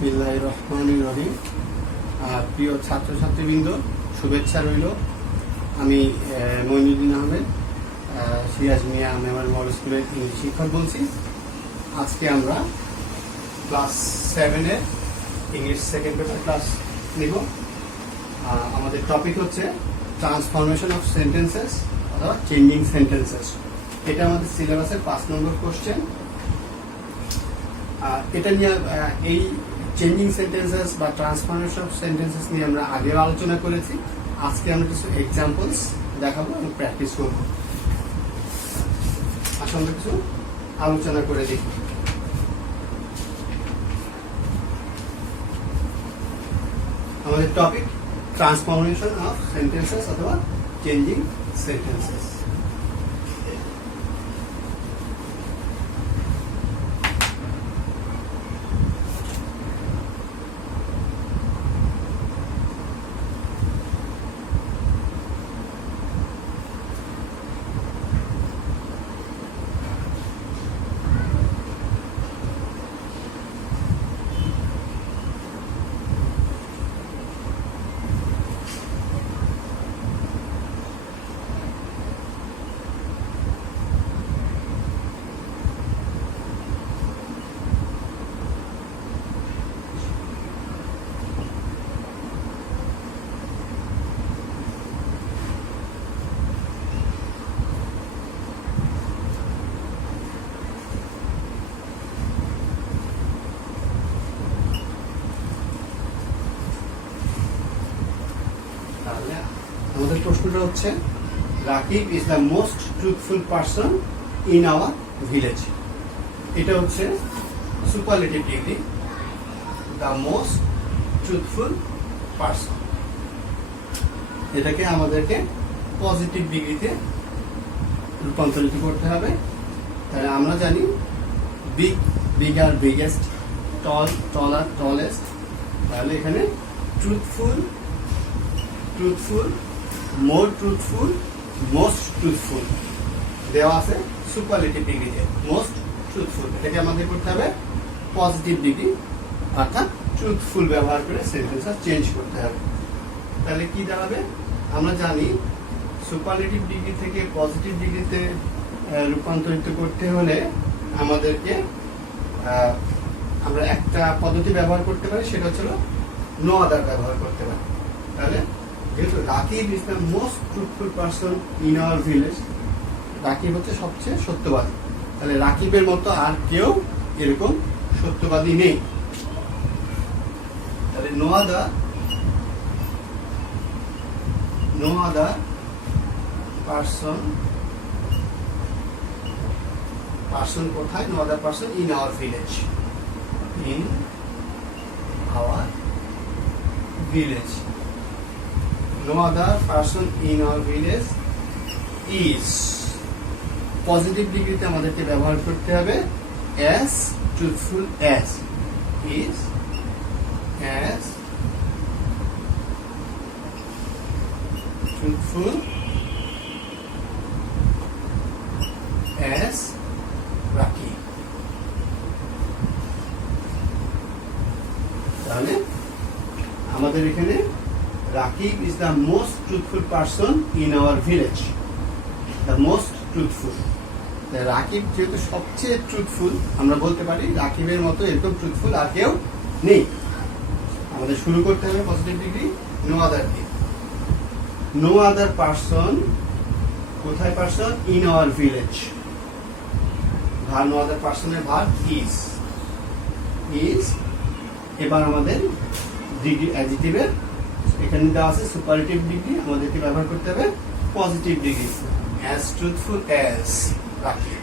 বিসমিল্লাহির রহমানির রহিম। প্রিয় ছাত্রছাত্রীবৃন্দ, শুভেচ্ছা রইল। আমি মঈনুদ্দিন আহমেদ, সিরাজ মিয়া মেমোরিয়াল মডেল স্কুলের ইংলিশ শিক্ষক বলছি। আজকে আমরা ক্লাস 7-এর ইংলিশ সেকেন্ড পেপার ক্লাস নিব। আমাদের টপিক হচ্ছে ট্রান্সফরমেশন অফ সেন্টেন্সেস অথবা চেঞ্জিং সেন্টেন্সেস। এটা আমাদের সিলেবাসের 5 নম্বর কোশ্চেন। এটা নিয়ে এই চেঞ্জিং সেন্টেন্সেস বা ট্রান্সফরমেশন অফ সেন্টেন্সেস নিয়ে আমরা আগেও আলোচনা করেছি। আজকে আমরা কিছু এক্সাম্পলস দেখাবো এবং প্র্যাকটিস করব। আসলে আমরা কিছু আলোচনা করে দেখি। আমাদের টপিক ট্রান্সফরমেশন অফ সেন্টেন্সেস অথবা চেঞ্জিং সেন্টেন্সেস। আমাদের প্রশ্নটা হচ্ছে, Rakib is the most truthful person in our village. এটা হচ্ছে superlative degree, the most truthful person. এটাকে আমাদেরকে পজিটিভ ডিগ্রিতে রূপান্তরিত করতে হবে। তাহলে আমরা জানি বিগ, বিগার, বিগেস্ট, টল, টলার, টলেস্ট। তাহলে এখানে ট্রুথফুল, ট্রুথফুল, মোর ট্রুথফুল, মোস্ট ট্রুথফুল দেওয়া আছে সুপারলেটিভ ডিগ্রিতে। মোস্ট ট্রুথফুল এটাকে আমাদের করতে হবে পজিটিভ ডিগ্রি, অর্থাৎ ট্রুথফুল ব্যবহার করে সেন্টেন্সটা চেঞ্জ করতে হবে। তাহলে কি দাঁড়াবে? আমরা জানি সুপারলেটিভ ডিগ্রি থেকে পজিটিভ ডিগ্রিতে রূপান্তরিত করতে হলে আমাদেরকে আমরা একটা পদ্ধতি ব্যবহার করতে পারি, সেটা হচ্ছে নো আদার ব্যবহার করতে পারি। তাহলে যেহেতু Rakib is the most truthful person in our village, Rakib হচ্ছে সবচেয়ে সত্যবাদী। তাহলে রাকিবের মতো আর কেউ এরকম সত্যবাদী নেই। তাহলে নো আদার পারসন কোথায়? No other person in our village, in our village. No other person in our village is, positive ডিগ্রিতে আমাদেরকে ব্যবহার করতে হবে as truthful as, is as truthful as Rakib। তাহলে আমাদের এখানে Rakib is the most truthful person in our village, the most truthful. Rakib যেহেতু সবচেয়ে ট্রুথফুল, আমরা বলতে পারি রাকিবের মতো এরকম ট্রুথফুল আর কেউ নেই। আমাদের শুরু করতে হবে পজিটিভ ডিগ্রি নো আদার দিয়ে। নো আদার পারসন কোথায়? Person in our village. ভার নো আদার পারসনের ভার ইজ, ইজ। এবার আমাদের ডিগ্রি অ্যাডজেক্টিভের এখানে দেওয়া আছে সুপারলেটিভ ডিগ্রি, আমাদেরকে ব্যবহার করতে হবে positive degree, as truthful as Rakib.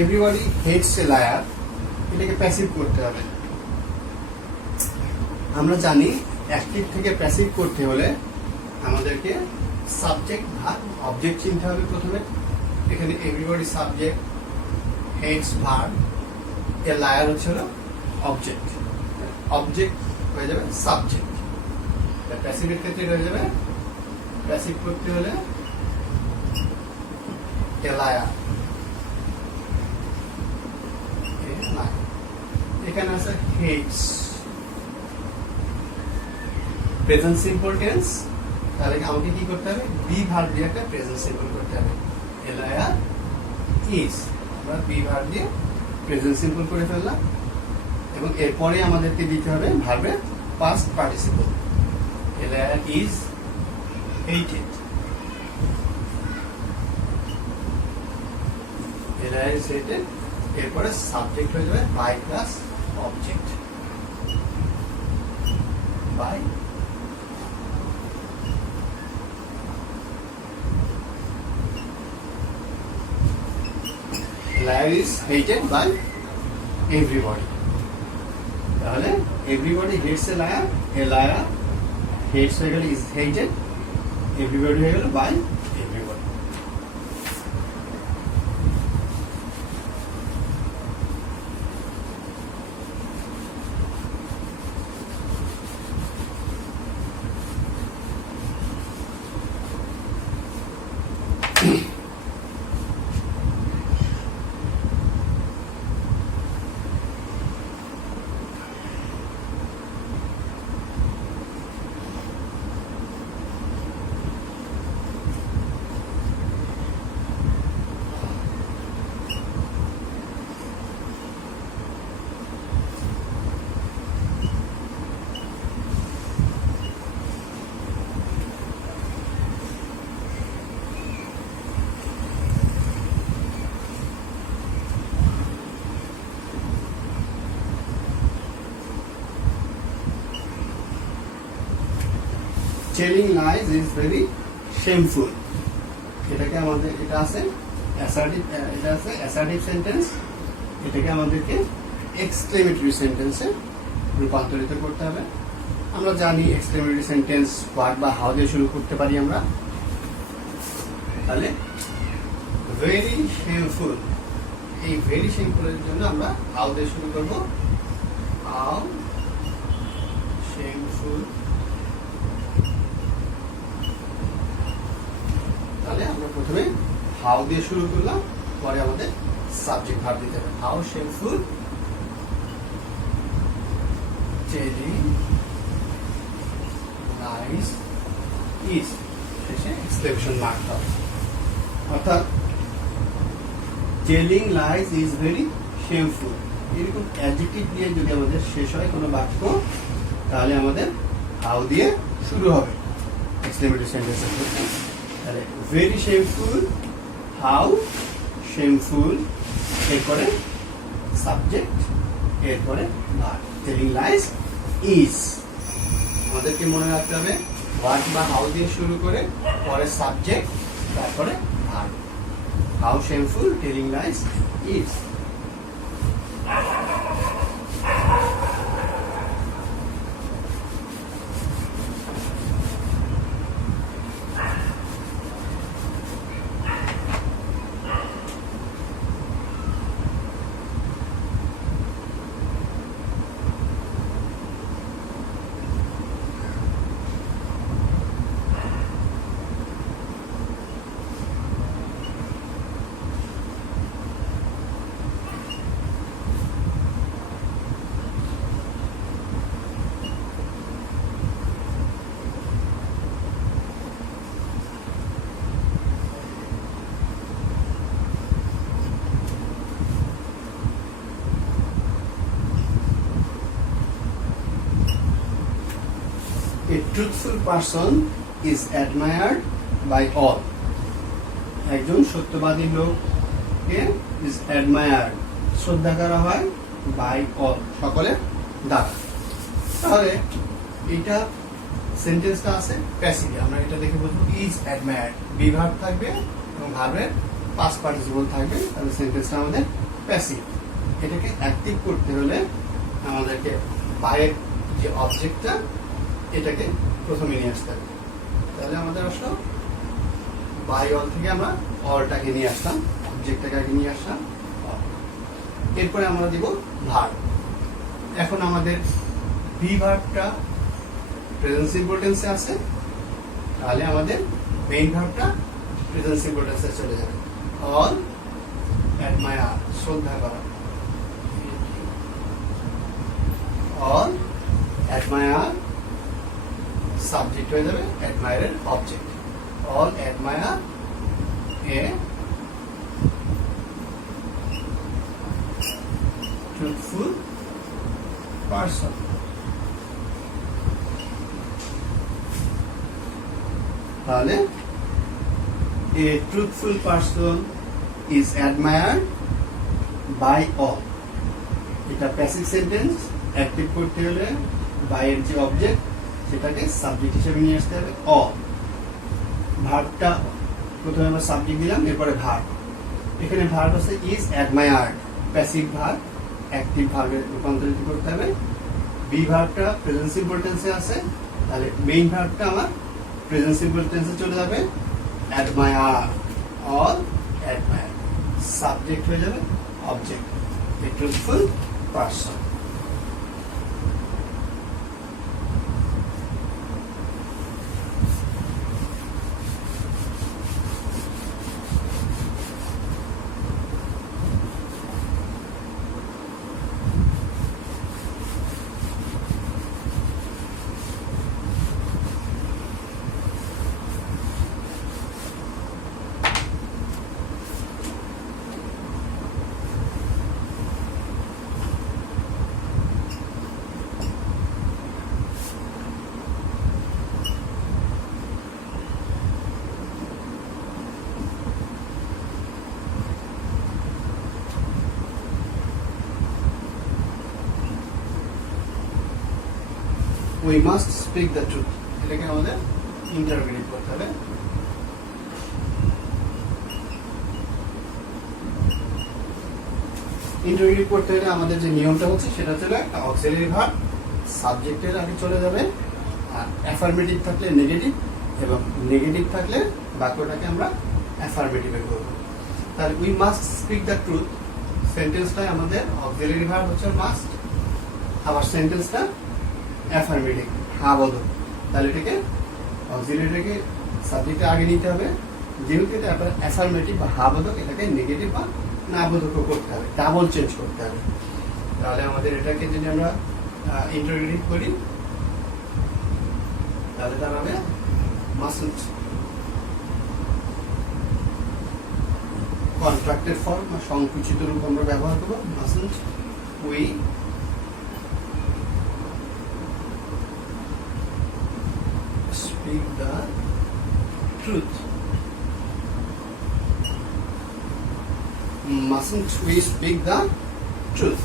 Everybody hates a liar, এটাকে প্যাসিভ করতে হবে। আমরা জানি অ্যাক্টিভ থেকে প্যাসিভ করতে হলে আমাদেরকে সাবজেক্ট ভার্ব অবজেক্ট চিনতে হবে প্রথমে। এখানে everybody subject, hates verb, a liar হচ্ছে হলো অবজেক্ট। অবজেক্ট হয়ে যাবে সাবজেক্ট। প্যাসিভের ক্ষেত্রে হয়ে যাবে, প্যাসিভ করতে হলে এ লায়ার, এখানে আছে হেটস, প্রেজেন্ট সিম্পল টেন্স। তাহলে আমাকে কি করতে হবে, বি ভার্ব দিয়ে একটা প্রেজেন্ট সিম্পল করতে হবে। এলায়া ইজ, আমরা বি ভার্ব দিয়ে প্রেজেন্ট সিম্পল করে ফেললাম, এবং এরপরে আমাদেরকে দিতে হবে ভার্বের past participle. A liar is hated, a liar is hated. এরপরে সাবজেক্ট হয়ে যাবে by plus object, by. Liar is hated by everybody. তাহলে everybody hates a liar, a liar hates হয়ে গেল is hated, everybody হয়ে গেল by everybody. Telling lies is very shameful. এটাকে আমাদের, এটা আছে অ্যাসার্টিভ, এটা আছে অ্যাসার্টিভ সেন্টেন্স, এটাকে আমাদেরকে এক্সক্লেমেটরি সেন্টেন্সে রূপান্তরিত করতে হবে। আমরা জানি এক্সক্লেমেটরি সেন্টেন্স হোয়াট বা হাউ দিয়ে শুরু করতে পারি আমরা। তাহলে ভেরি শেমফুল, এই ভেরি শেমফুলের জন্য আমরা হাউ দিয়ে শুরু করব। হাউ শেমফুল, তাহলে আমরা প্রথমে হাউ দিয়ে শুরু করলাম, পরে আমাদের সাবজেক্ট ভার্ব দিতে হবে। How shameful telling lines is, শেষে এক্সক্লেমেশন মার্ক হবে। অর্থাৎ telling lines is very shameful, এরকম অ্যাডজেক্টিভ দিয়ে যদি আমাদের শেষ হয় কোনো বাক্য, তাহলে আমাদের হাউ দিয়ে শুরু হবে এক্সক্লেমেটরি সেন্টেন্সের ক্ষেত্রে। তাহলে ভেরি শেমফুল, হাউ শেমফুল, এরপরে সাবজেক্ট, এরপরে ভার্ব। টেলিং লাইস ইজ, আমাদেরকে মনে রাখতে হবে হোয়াট বা হাউ দিয়ে শুরু করে পরে সাবজেক্ট, তারপরে verb. How shameful telling lines is. A truthful person is admired by all. একজন সত্যবাদী লোককে is admired, শ্রদ্ধা করা হয় by all, সকলের দ্বারা। তাহলে এটা সেন্টেন্সটা আছে প্যাসিভ, আমরা এটা দেখে বুঝবো is admired, বি ভার্ব থাকবে এবং ভার্বের পাস্ট পার্টিসিপল থাকবে, তাহলে সেন্টেন্সটা আমাদের প্যাসিভ। এটাকে অ্যাক্টিভ করতে হলে আমাদেরকে বাইরের যে অবজেক্টটা এটাকে প্রথমে নিয়ে আসতে হবে। তাহলে আমাদের আসলো বাই অল থেকে আমরা অলটাকে নিয়ে আসলাম, অবজেক্টটাকে আগে নিয়ে আসলাম, এরপরে আমরা দিব ভার্ব। এখন আমাদের বি ভার্বটা প্রেজেন্ট সিম্পল টেন্সে আছে, তাহলে আমাদের মেইন ভার্বটা প্রেজেন্ট সিম্পল টেন্সে চলে যাবে। অল অ্যাডমায়ার, শ্রদ্ধা করা, অল অ্যাডমায়ার সাবজেক্ট হয়ে যাবে, অ্যাডমায়ারের অবজেক্ট। অল অ্যাডমায়ার এ ট্রুথফুল পারসন। তাহলে a truthful person is admired by all. এটা প্যাসিভ সেন্টেন্স, অ্যাক্টিভ করতে হলে বাই এর যে অবজেক্ট সেটাকে সাবজেক্ট হিসেবে নিয়ে আসতে হবে all। ভার্বটা প্রথমে আমরা সাবজেক্ট দিলাম, এরপরে ভার্ব। এখানে ভার্ব আছে is admired, passive verb, active ভার্বে রূপান্তরিত করতে হবে। বি ভার্বটা প্রেজেন্ট সিম্পল টেন্সে আছে, তাহলে মেইন ভার্বটা আমার প্রেজেন্ট সিম্পল টেন্সে চলে যাবে, অ্যাডমায়ার, অল অ্যাডমায়ার, সাবজেক্ট হয়ে যাবে object, A truthful person. We must speak the truth, এটাকে আমাদের ইন্টারগ্রেট করতে হবে। ইন্টারগ্রেট করতে হলে আমাদের যে নিয়মটা হচ্ছে সেটা হচ্ছে একটা অক্সিলারি ভার্ব সাবজেক্টের আগে চলে যাবে, আর অ্যাফার্মেটিভ থাকলে নেগেটিভ, এবং নেগেটিভ থাকলে বাক্যটাকে আমরা অ্যাফার্মেটিভে করব। তাহলে we must speak the truth, সেন্টেন্সটাই আমাদের অক্সিলারি ভার্ব হচ্ছে মাস্ট, আবার সেন্টেন্সটা অ্যাফার্মেটিভ, হ্যাঁ বলো। তাহলে এটাকে অক্সিলারিটাকে সাবজেক্টে আগে নিতে হবে, যেহেতু এটা অ্যাফার্মেটিভ বা হ্যাঁ বোধক, এটাকে নেগেটিভ বা না বোধকও করতে হবে, ডাবল চেঞ্জ করতে হবে। তাহলে আমাদের এটাকে যদি আমরা ইন্টারগ্রেটিভ করি তাহলে দাঁড়াবে মাসন্ট, কন্ট্রাক্টেড ফর্ম বা সংকুচিত রূপ আমরা ব্যবহার করবো, মাসন্ট we speak the truth. Mustn't we speak the truth?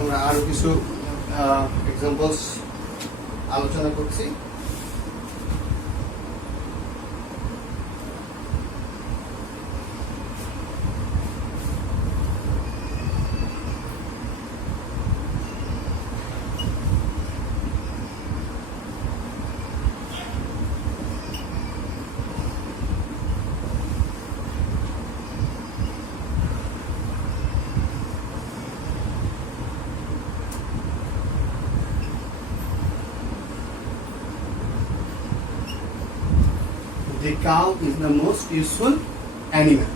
আমরা আরো কিছু এক্সাম্পলস আলোচনা করছি। The cow is the most useful animal.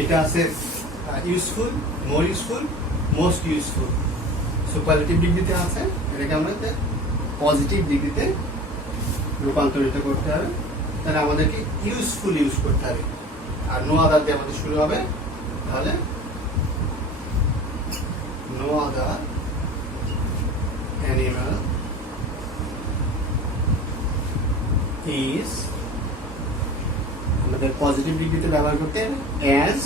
এটা আছে ইউজফুল, মোর ইউজফুল, মোস্ট ইউজফুল, সুপারলেটিভ ডিগ্রিতে আছে, এটাকে আমরা পজিটিভ ডিগ্রিতে রূপান্তরিত করতে হবে। তাহলে আমাদেরকে ইউজফুল ইউজ করতে হবে, আর নো আদার দিয়ে আমাদের শুরু হবে, তাহলে নো আদার অ্যানিমাল ইজ, আমাদের পজিটিভ ডিগ্রিতে ব্যবহার করতে as,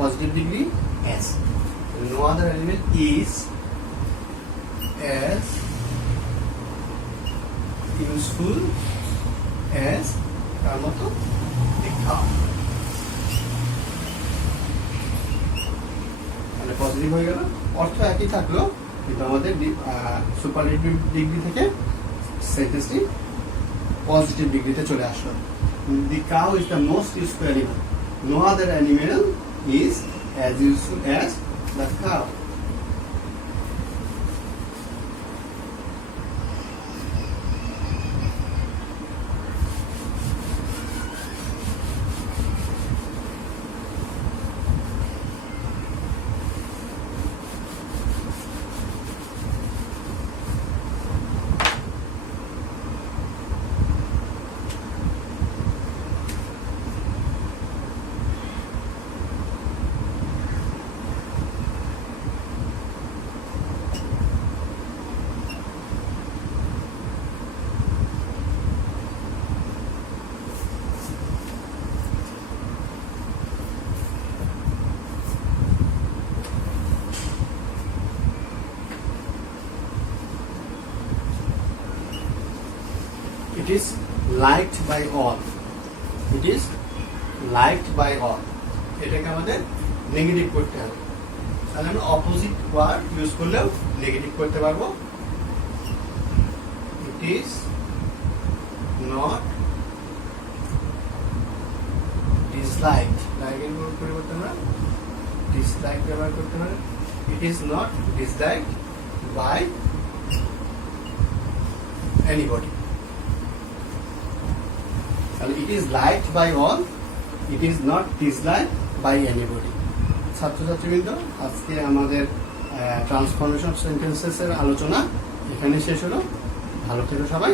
positive degree as, no other animal is as useful as, তার মতো কাউ। মানে পজিটিভ হয়ে গেল, অর্থ একই থাকলো, কিন্তু আমাদের সুপারলেটিভ ডিগ্রি থেকে সেন্টেন্সটি পজিটিভ ডিগ্রিতে চলে আসলো। The cow is the most useful animal, no other animal is as useful as the cow. It is liked by all. It is liked by all. এটাকে আমাদের নেগেটিভ করতে হবে, তাহলে আমরা অপোজিট ওয়ার্ড ইউজ করলেও নেগেটিভ করতে পারবো। It is not disliked, লাইকের পরিবর্তে আমরা ডিসলাইক ব্যবহার করতে পারি। It is not disliked by anybody. It is liked by all, it is not disliked by anybody. ছাত্রছাত্রীবৃন্দ, আজকে আমাদের ট্রান্সফরমেশন অফ সেন্টেন্সেস এর আলোচনা এখানে শেষ হলো। ভালো থেকো সবাই।